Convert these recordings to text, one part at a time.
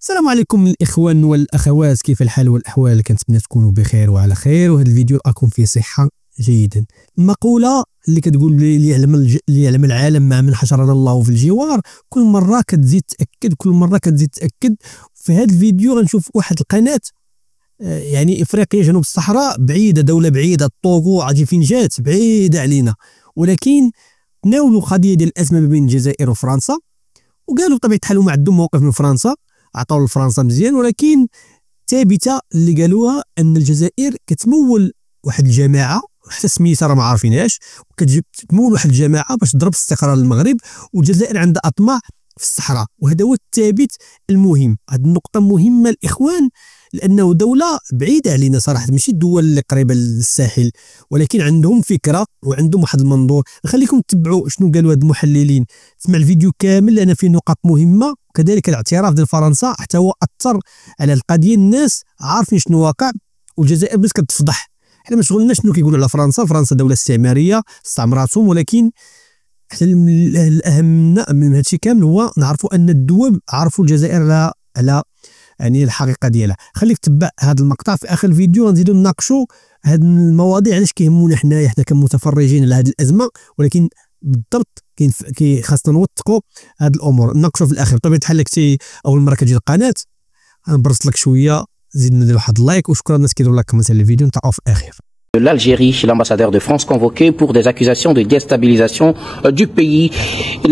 السلام عليكم الاخوان والاخوات، كيف الحال والاحوال؟ كنتمنى تكونوا بخير وعلى خير، وهذا الفيديو راكم فيه صحه جيدا. مقوله اللي كتقول اللي يعلم العالم مع من حشرنا الله في الجوار، كل مره كتزيد تاكد. في هذا الفيديو غنشوف واحد القناه يعني افريقيا جنوب الصحراء بعيده، دوله بعيده، الطوغو عرفتي فين جات، بعيده علينا، ولكن تناولوا قضيه ديال الازمه ما بين الجزائر وفرنسا، وقالوا بطبيعه الحال هما عندهم موقف من فرنسا، عطاو لفرنسا مزيان، ولكن ثابته اللي قالوها ان الجزائر كتمول واحد الجماعه حتى سميتها راه ما عارفينهاش، وكتمول واحد الجماعه باش تضرب استقرار المغرب، والجزائر عندها اطماع في الصحراء، وهذا هو الثابت المهم. هذه النقطه مهمه الاخوان، لانه دوله بعيده علينا صراحه، ماشي الدول اللي قريبه للساحل، ولكن عندهم فكره وعندهم واحد المنظور. نخليكم تتبعوا شنو قالوا هاد المحللين، تسمع الفيديو كامل لان فيه نقاط مهمه، وكذلك الاعتراف ديال فرنسا حتى هو اثر على القضيه. الناس عارفين شنو واقع، والجزائر بس كتفضح. حنا ما شغلناش شنو كيقولوا على فرنسا، فرنسا دوله استعماريه استعمراتهم، ولكن حتى الاهم من هذا الشيء كامل هو نعرفوا ان الدول عرفوا الجزائر على يعني الحقيقه ديالها. خليك تتبع هذا المقطع، في اخر الفيديو غنزيدوا نناقشوا هذه المواضيع علاش كيهمونا حنا كمتفرجين على هذه الازمه، ولكن بالضبط خاصنا نوثقوا هذه الامور، نناقشوا في الاخر. بطبيعه الحال كنتي اول مره كتجي القناه غنبرز لك شويه، زيدنا ندير واحد اللايك، وشكرا الناس كيديروا لايك كومنت على الفيديو. نتلاقاو في الاخر. L'Algérie, l'ambassadeur de France convoqué pour des accusations de déstabilisation du pays.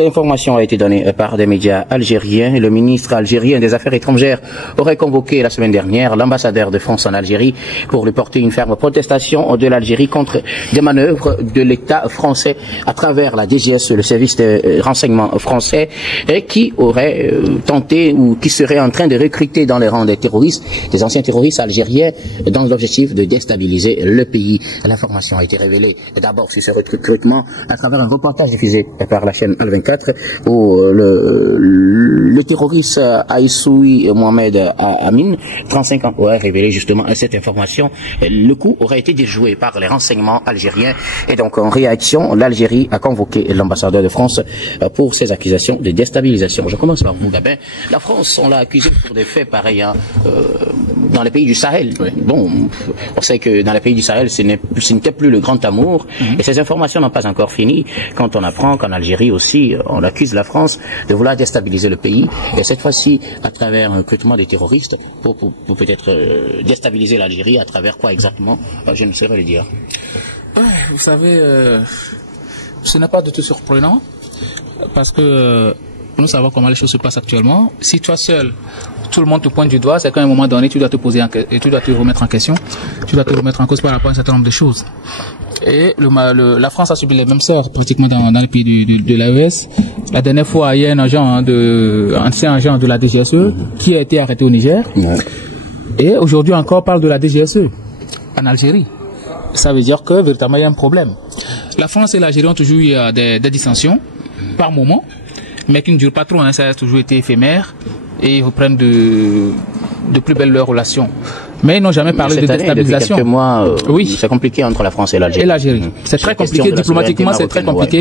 L'information a été donnée par des médias algériens. Le ministre algérien des Affaires étrangères aurait convoqué la semaine dernière l'ambassadeur de France en Algérie pour lui porter une ferme protestation de l'Algérie contre des manœuvres de l'État français à travers la DGSE, le service de renseignement français, qui aurait tenté ou qui serait en train de recruter dans les rangs des terroristes, des anciens terroristes algériens, dans l'objectif de déstabiliser le pays. L'information a été révélée d'abord sur ce recrutement à travers un reportage diffusé par la chaîne Al24 où le terroriste Aïssoui Mohamed Amin, 35 ans, aurait révélé justement cette information. Le coup aurait été déjoué par les renseignements algériens, et donc en réaction, l'Algérie a convoqué l'ambassadeur de France pour ces accusations de déstabilisation. Je commence par vous, Gabin. La France, on l'a accusé pour des faits pareils dans les pays du Sahel. Oui. Bon, on sait que dans les pays du Sahel, ce n'était plus le grand amour, et ces informations n'ont pas encore fini quand on apprend qu'en Algérie aussi, on accuse la France de vouloir déstabiliser le pays, et cette fois-ci à travers un recrutement des terroristes pour peut-être déstabiliser l'Algérie. À travers quoi exactement? Je ne saurais le dire. Vous savez, ce n'est pas du tout surprenant, parce que pour nous savoir comment les choses se passent actuellement, si toi seul tout le monde te pointe du doigt, c'est qu'à un moment donné tu dois te poser et tu dois te remettre en question, tu dois te remettre en cause par rapport à un certain nombre de choses. Et la France a subi les mêmes sorts pratiquement dans les pays de l'AES. La dernière fois, il y a un ancien agent de la DGSE qui a été arrêté au Niger, et aujourd'hui encore parle de la DGSE en Algérie. Ça veut dire que véritablement il y a un problème. La France et l'Algérie ont toujours eu des dissensions par moment, mais qui ne durent pas trop, hein, ça a toujours été éphémère, et ils reprennent de plus belles leurs relations. Mais ils n'ont jamais parlé de déstabilisation. Depuis quelques mois, oui, c'est compliqué entre la France et l'Algérie. C'est très compliqué, diplomatiquement c'est très compliqué.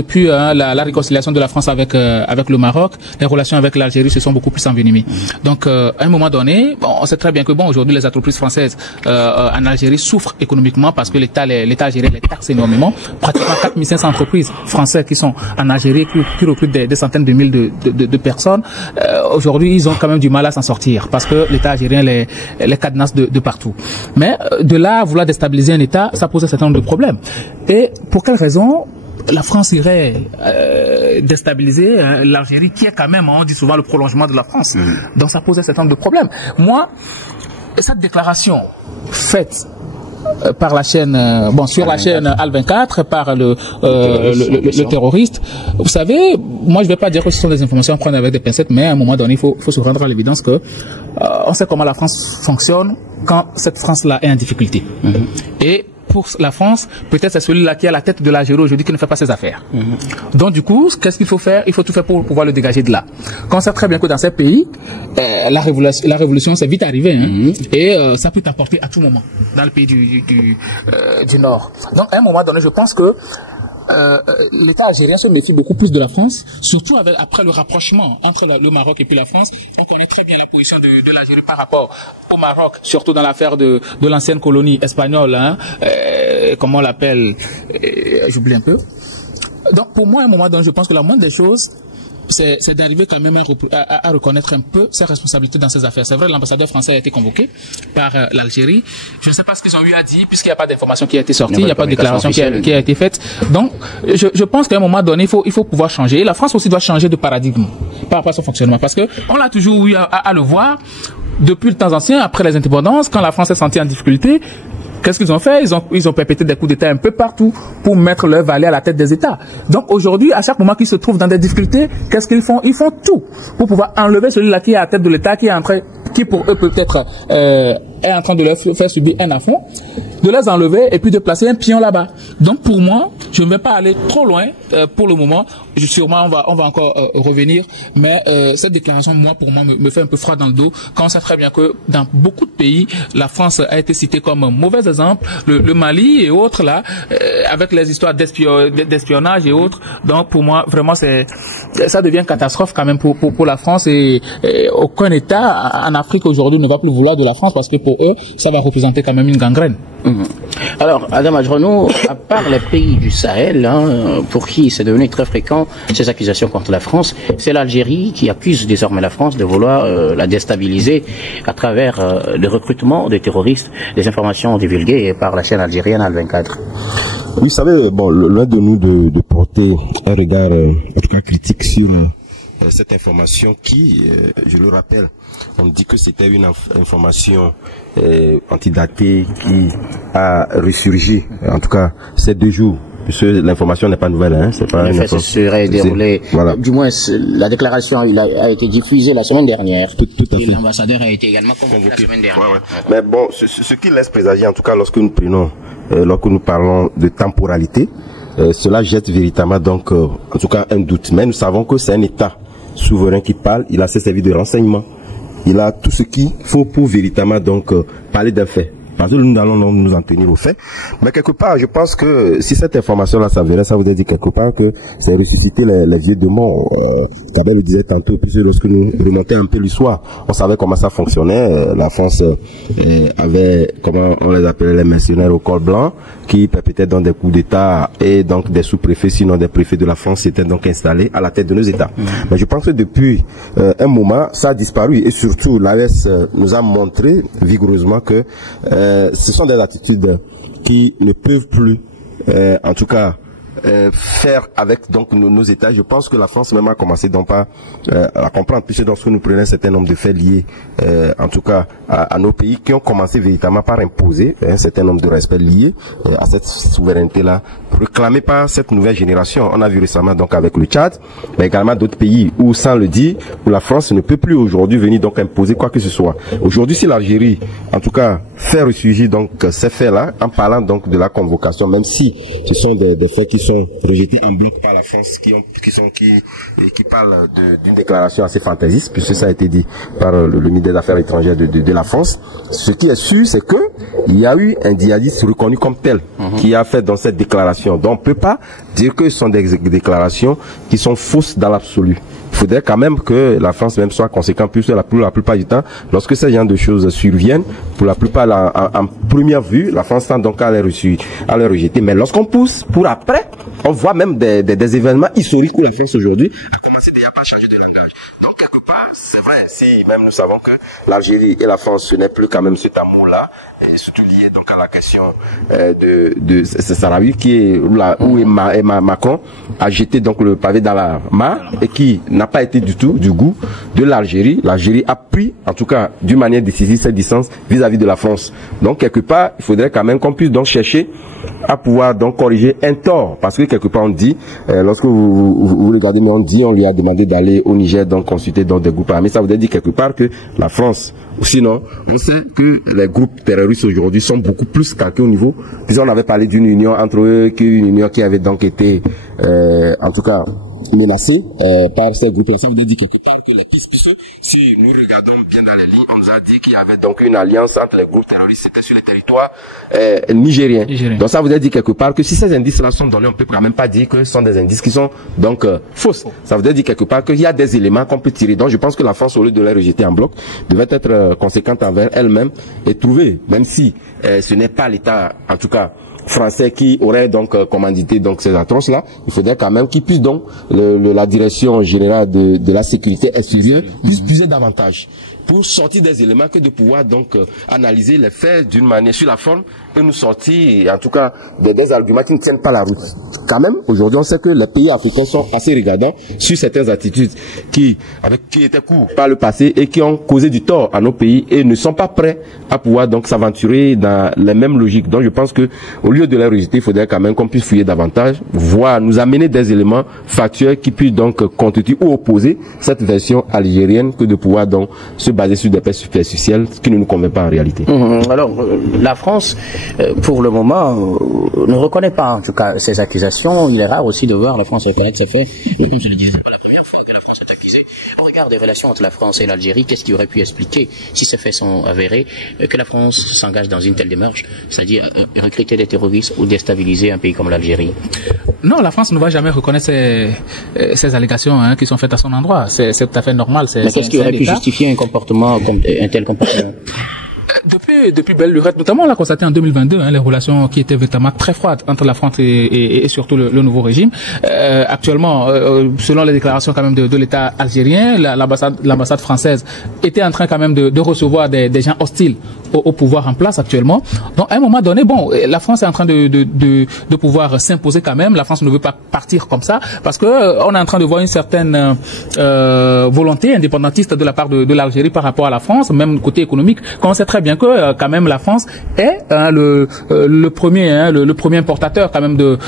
Depuis la réconciliation de la France avec le Maroc, les relations avec l'Algérie se sont beaucoup plus envenimées. Donc à un moment donné, on sait très bien que aujourd'hui les entreprises françaises en Algérie souffrent économiquement parce que l'État algérien les taxe énormément. Pratiquement 4500 entreprises françaises qui sont en Algérie, qui recrutent des centaines de milliers de personnes. Aujourd'hui, ils ont quand même du mal à s'en sortir parce que l'État algérien les cadenasse de partout. Mais de là à vouloir déstabiliser un État, ça pose un certain nombre de problèmes. Et pour quelle raison la France irait déstabiliser l'Algérie, qui est quand même, on dit souvent, le prolongement de la France. Donc ça pose un certain nombre de problèmes. Moi, cette déclaration faite par la chaîne, sur la chaîne Al24, par le terroriste, vous savez, moi je ne vais pas dire que ce sont des informations à prendre avec des pincettes, mais à un moment donné, il faut se rendre à l'évidence que on sait comment la France fonctionne quand cette France-là est en difficulté. Et pour la France, peut-être c'est celui-là qui est à la tête de l'Algérie aujourd'hui qui ne fait pas ses affaires. Donc du coup, qu'est-ce qu'il faut faire? Il faut tout faire pour pouvoir le dégager de là. Quand on sait très bien que dans ces pays, la révolution c'est vite arrivé, hein, et ça peut t'apporter à tout moment dans le pays du Nord. Donc à un moment donné, je pense que l'État algérien se méfie beaucoup plus de la France, surtout après le rapprochement entre le Maroc et puis la France. On connaît très bien la position de l'Algérie par rapport au Maroc, surtout dans l'affaire de l'ancienne colonie espagnole, hein, comment on l'appelle, j'oublie un peu. Donc pour moi, à un moment donné, je pense que la moindre des choses, c'est d'arriver quand même à reconnaître un peu ses responsabilités dans ces affaires. C'est vrai, l'ambassadeur français a été convoqué par l'Algérie. Je ne sais pas ce qu'ils ont eu à dire, puisqu'il n'y a pas d'information qui a été sortie, il n'y a pas de déclaration qui a été faite. Donc, je pense qu'à un moment donné, il faut pouvoir changer. Et la France aussi doit changer de paradigme par rapport à son fonctionnement, parce que on l'a toujours eu à le voir depuis le temps ancien, après les indépendances, quand la France est sentie en difficulté. Qu'est-ce qu'ils ont fait? Ils ont perpétré des coups d'État un peu partout pour mettre leur valet à la tête des États. Donc aujourd'hui, à chaque moment qu'ils se trouvent dans des difficultés, qu'est-ce qu'ils font? Ils font tout pour pouvoir enlever celui-là qui est à la tête de l'État, qui pour eux peut-être est en train de leur faire subir un affront, de les enlever et puis de placer un pion là-bas. Donc pour moi, je ne vais pas aller trop loin pour le moment. Sûrement on va encore revenir, mais cette déclaration, pour moi, me fait un peu froid dans le dos, quand on sait très bien que dans beaucoup de pays, la France a été citée comme un mauvais exemple, le Mali et autres là, avec les histoires d'espionnage et autres. Donc pour moi, vraiment, ça devient une catastrophe quand même pour la France, et aucun État en Afrique aujourd'hui ne va plus vouloir de la France, parce que pour eux, ça va représenter quand même une gangrène. Alors, Adam Adjrono, à part les pays du Sahel, pour qui c'est devenu très fréquent ces accusations contre la France, c'est l'Algérie qui accuse désormais la France de vouloir la déstabiliser à travers le recrutement des terroristes, des informations divulguées par la chaîne algérienne Al-24. Oui, vous savez, bon, loin de nous de porter un regard, en tout cas critique sur cette information qui, je le rappelle, on dit que c'était une information antidatée qui a ressurgi, en tout cas ces 2 jours, puisque l'information n'est pas nouvelle, hein, c'est pas. En effet, ça serait déroulé. Voilà. Du moins, la déclaration a été diffusée la semaine dernière. Tout à fait. Et l'ambassadeur a été également convoqué la semaine dernière. Ouais. Mais bon, ce qui laisse présager, en tout cas, lorsque nous parlons de temporalité, cela jette véritablement donc, en tout cas, un doute. Mais nous savons que c'est un État souverain qui parle, il a ses services de renseignement, il a tout ce qu'il faut pour véritablement donc parler d'un fait. Parce que nous allons nous en tenir au fait. Mais quelque part, je pense que si cette information-là s'avérait, ça voudrait dire quelque part que c'est ressusciter les vieux démons. Kabel le disait tantôt, puisque lorsque nous remontions un peu l'histoire, on savait comment ça fonctionnait. La France avait, comment on les appelait, les mercenaires au col blanc, qui perpétraient dans des coups d'État, et donc des sous-préfets, sinon des préfets de la France, s'étaient donc installés à la tête de nos États. Mais je pense que depuis un moment, ça a disparu. Et surtout, l'AES nous a montré vigoureusement que ce sont des attitudes qui ne peuvent plus, en tout cas, faire avec donc nos États. Je pense que la France même a commencé donc pas à comprendre, puisque lorsque nous prenons un certain nombre de faits liés, en tout cas à nos pays, qui ont commencé véritablement par imposer un certain nombre de respects liés à cette souveraineté-là, réclamée par cette nouvelle génération. On a vu récemment donc avec le Tchad, mais également d'autres pays où, sans le dire, où la France ne peut plus aujourd'hui venir donc imposer quoi que ce soit. Aujourd'hui, si l'Algérie, en tout cas, fait ressurgir donc ces faits-là, en parlant donc de la convocation, même si ce sont des faits qui sont rejetés en bloc par la France, qui parlent d'une déclaration assez fantaisiste, puisque ça a été dit par le ministre des Affaires étrangères de la France. Ce qui est sûr, c'est que il y a eu un djihadiste reconnu comme tel qui a fait dans cette déclaration. Donc on ne peut pas dire que ce sont des déclarations qui sont fausses dans l'absolu. Il faudrait quand même que la France même soit conséquente, puisque la plupart du temps, lorsque ce genre de choses surviennent, pour la plupart, en première vue, la France tend donc à les rejeter. Mais lorsqu'on pousse pour après, on voit même des événements historiques où la France aujourd'hui a commencé déjà à changer de langage. Donc quelque part, c'est vrai, si même nous savons que l'Algérie et la France, ce n'est plus quand même cet amour-là, et surtout lié donc à la question de Sahraoui, qui est là où Macron a jeté donc le pavé dans la mare, et qui n'a pas été du tout du goût de l'Algérie. L'Algérie a pris, en tout cas d'une manière décisive, cette distance vis-à-vis de la France. Donc quelque part, il faudrait quand même qu'on puisse donc chercher à pouvoir donc corriger un tort, parce que quelque part on dit, lorsque vous regardez, mais on lui a demandé d'aller au Niger donc consulter dans des groupes armés, ça voudrait dire quelque part que la France, ou sinon, on sait que les groupes terroristes aujourd'hui sont beaucoup plus calqués au niveau, puisqu'on avait parlé d'une union entre eux, qu'une union qui avait donc été, en tout cas, menacés par ces groupes. Ça veut dire quelque part que les pistes, puisque si nous regardons bien dans les lignes, on nous a dit qu'il y avait donc une alliance entre les groupes terroristes, c'était sur les territoires nigériens. Donc ça veut dire quelque part que si ces indices-là sont donnés, on peut quand même pas dire que ce sont des indices qui sont donc fausses. Ça veut dire quelque part qu'il y a des éléments qu'on peut tirer. Donc je pense que la France, au lieu de les rejeter en bloc, devait être conséquente envers elle-même et trouver, même si ce n'est pas l'État, en tout cas français, qui aurait donc commandité donc ces atroces là, il faudrait quand même qu'ils puissent donc la direction générale de la sécurité extérieure puisse puiser davantage pour sortir des éléments que de pouvoir donc analyser les faits d'une manière sur la forme et nous sortir en tout cas des arguments qui ne tiennent pas la route. Quand même, aujourd'hui, on sait que les pays africains sont assez regardants sur certaines attitudes qui étaient courtes par le passé et qui ont causé du tort à nos pays et ne sont pas prêts à pouvoir donc s'aventurer dans les mêmes logiques. Donc je pense que au lieu de les rejeter, il faudrait quand même qu'on puisse fouiller davantage, voir, nous amener des éléments factuels qui puissent donc constituer ou opposer cette version algérienne que de pouvoir donc se baser sur des faits superficiels qui ne nous conviennent pas en réalité. Alors, la France, pour le moment, ne reconnaît pas en tout cas ces accusations. Il est rare aussi de voir la France reconnaître ces faits. Comme je le disais, c'est pas la première fois que la France est accusée. Au regard des relations entre la France et l'Algérie, qu'est-ce qui aurait pu expliquer, si ces faits sont avérés, que la France s'engage dans une telle démarche, c'est-à-dire recruter des terroristes ou déstabiliser un pays comme l'Algérie? Non, la France ne va jamais reconnaître ces allégations qui sont faites à son endroit. C'est tout à fait normal. Mais qu'est-ce qui aurait pu justifier un tel comportement? Depuis belle lurette, notamment on l'a constaté en 2022, les relations qui étaient véritablement très froides entre la France et surtout le nouveau régime. Actuellement, selon les déclarations quand même de l'État algérien, l'ambassade française était en train quand même de recevoir des gens hostiles au pouvoir en place actuellement. Donc à un moment donné, bon, la France est en train de pouvoir s'imposer quand même. La France ne veut pas partir comme ça parce que on est en train de voir une certaine volonté indépendantiste de la part de l'Algérie par rapport à la France, même côté économique. Quand on sait très bien que quand même la France est le premier importateur quand même de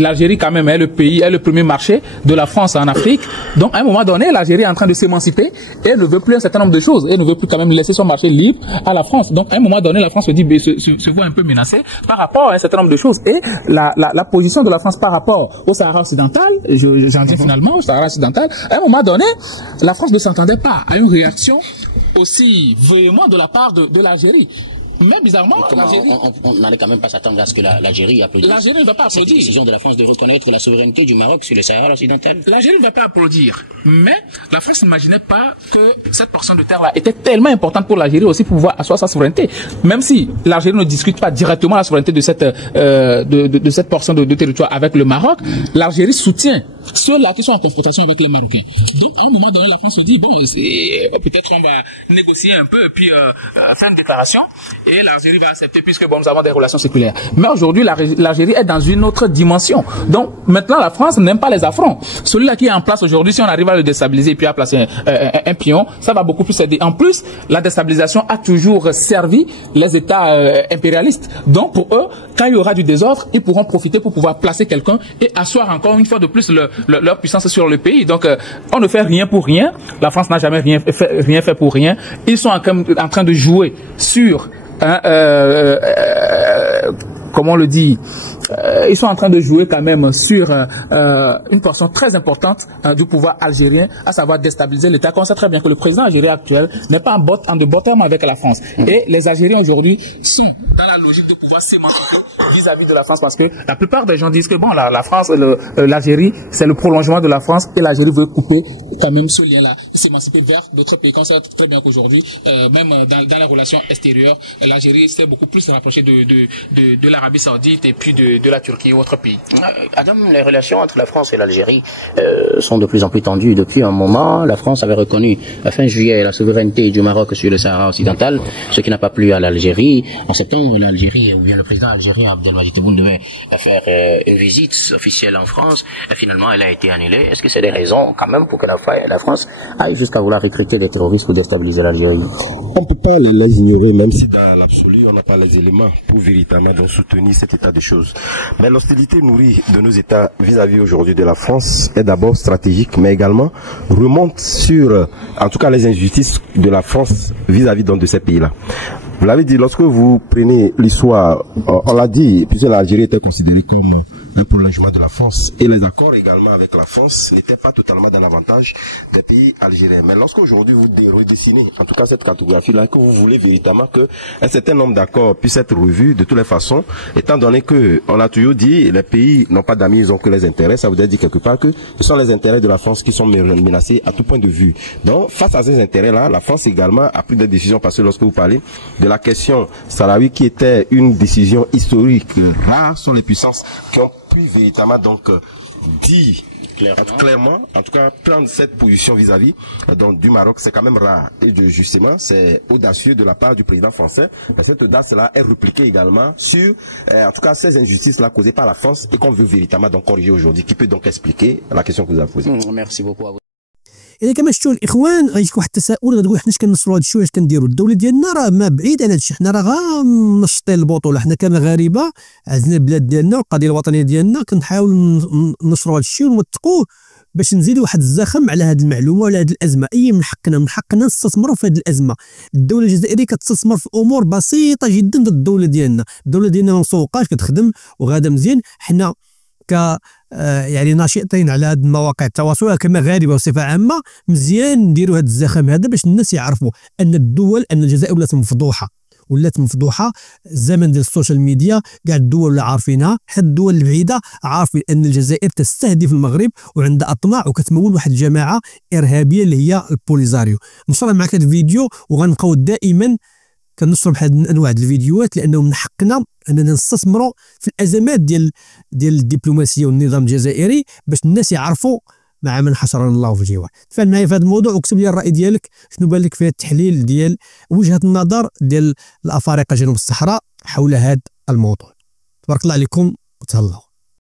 l'Algérie quand même est le premier marché de la France en Afrique. Donc à un moment donné, l'Algérie est en train de s'émanciper et ne veut plus un certain nombre de choses et ne veut plus quand même laisser son marché libre à la France. Donc à un moment donné, la France se voit un peu menacée par rapport à un certain nombre de choses et la position de la France par rapport au Sahara occidental, j'en viens finalement au Sahara occidental, à un moment donné, la France ne s'entendait pas à une réaction aussi véhémente de la part de l'Algérie. Mais bizarrement, l'Algérie... On n'allait quand même pas s'attendre à ce que l'Algérie applaudisse. L'Algérie ne va pas applaudir. La décision de la France de reconnaître la souveraineté du Maroc sur le Sahara occidental. L'Algérie ne va pas applaudir. Mais la France n'imaginait pas que cette portion de terre-là était tellement importante pour l'Algérie aussi pour pouvoir asseoir sa souveraineté. Même si l'Algérie ne discute pas directement la souveraineté de cette portion de territoire avec le Maroc, l'Algérie soutient ceux-là qui sont en confrontation avec les Marocains. Donc, à un moment donné, la France se dit, bon, peut-être on va négocier un peu et puis faire une déclaration. Et l'Algérie va accepter puisque bon, nous avons des relations séculaires. Mais aujourd'hui, l'Algérie est dans une autre dimension. Donc maintenant, la France n'aime pas les affronts. Celui-là qui est en place aujourd'hui, si on arrive à le déstabiliser et puis à placer un pion, ça va beaucoup plus aider. En plus, la déstabilisation a toujours servi les États impérialistes. Donc pour eux, quand il y aura du désordre, ils pourront profiter pour pouvoir placer quelqu'un et asseoir encore une fois de plus leur puissance sur le pays. Donc on ne fait rien pour rien. La France n'a jamais rien fait pour rien. Ils sont en train de jouer sur comment on le dit, ils sont en train de jouer quand même sur une portion très importante du pouvoir algérien, à savoir déstabiliser l'État. On sait très bien que le président algérien actuel n'est pas en de bon terme avec la France. Et les Algériens aujourd'hui sont dans la logique de pouvoir s'émanciper vis-à-vis de la France parce que la plupart des gens disent que bon, la France, l'Algérie, c'est le prolongement de la France et l'Algérie veut couper quand même ce lien-là, s'émanciper vers d'autres pays. On sait très bien qu'aujourd'hui, même dans les relations extérieures, l'Algérie s'est beaucoup plus rapprochée de l'Arabie Saoudite et puis de la Turquie ou autres pays. Adam, les relations entre la France et l'Algérie sont de plus en plus tendues. Depuis un moment, la France avait reconnu à fin juillet la souveraineté du Maroc sur le Sahara occidental, ce qui n'a pas plu à l'Algérie. En septembre, l'Algérie, ou bien le président algérien Abdelmadjid Tebboune devait faire une visite officielle en France. Et finalement, elle a été annulée. Est-ce que c'est des raisons quand même pour que la France aille jusqu'à vouloir recruter des terroristes pour déstabiliser l'Algérie? On ne peut pas les ignorer, même si dans l'absolu, on n'a pas les éléments pour véritablement soutenir cet état de choses. Mais l'hostilité nourrie de nos États vis-à-vis aujourd'hui de la France est d'abord stratégique, mais également remonte sur, en tout cas, les injustices de la France vis-à-vis donc de ces pays-là. Vous l'avez dit, lorsque vous prenez l'histoire, on l'a dit, puisque l'Algérie était considérée comme le prolongement de la France, et les accords également avec la France n'étaient pas totalement dans l'avantage des pays algériens. Mais lorsqu'aujourd'hui vous redessinez, en tout cas cette cartographie-là, que vous voulez véritablement qu'un certain nombre d'accords puissent être revus de toutes les façons, étant donné que, on a toujours dit, les pays n'ont pas d'amis, ils ont que les intérêts, ça voudrait dire quelque part que ce sont les intérêts de la France qui sont menacés à tout point de vue. Donc, face à ces intérêts-là, la France également a pris des décisions, parce que lorsque vous parlez de la question Sahraoui, qui était une décision historique, rares sont les puissances qui ont pu véritablement donc dire clairement, en tout cas prendre cette position vis-à-vis donc du Maroc, c'est quand même rare. Et justement, c'est audacieux de la part du président français. Mais cette audace-là est répliquée également sur, en tout cas, ces injustices-là causées par la France et qu'on veut véritablement donc corriger aujourd'hui, qui peut donc expliquer la question que vous avez posée. Merci beaucoup à vous. اذا كما شفتوا الاخوان غيجيك واحد التساؤل غتقول حنا اش كنصروا هذا الشيء واش كنديروا الدوله ديالنا راه ما بعيد على هذا الشيء حنا راه غا منشطين البطوله حنا كمغاربه عزنا البلاد ديالنا والقضيه الوطنيه ديالنا كنحاولوا نشروا هذا الشيء ونوثقوه باش نزيدوا واحد الزخم على هذه المعلومه وعلى هذه الازمه من حقنا نستثمروا في هذه الازمه الدوله الجزائريه كتستثمر في امور بسيطه جدا ضد الدوله ديالنا ما مسوقاش كتخدم وغادا مزيان حنا يعني ناشطين على هذه المواقع التواصل كمغاربه بصفه عامه مزيان نديروا هذا الزخم هذا باش الناس يعرفوا ان الجزائر ولات مفضوحه الزمن ديال السوشيال ميديا كاع الدول اللي عارفينها حتى الدول البعيده عارفين ان الجزائر تستهدف المغرب وعندها اطماع وكتمول واحد الجماعه ارهابيه اللي هي البوليزاريو. نشرح معك هذا الفيديو وغنبقاو دائما كنشرب بهذه انواع الفيديوهات لانه من حقنا اننا نستثمروا في الازمات ديال الدبلوماسيه والنظام الجزائري باش الناس يعرفوا مع من حشرنا الله في جوار. تفاعل معايا في هذا الموضوع وكتب لي الراي ديالك شنو بان لك في التحليل ديال وجهه النظر ديال الافارقه جنوب الصحراء حول هذا الموضوع. تبارك الله عليكم وتهلاو.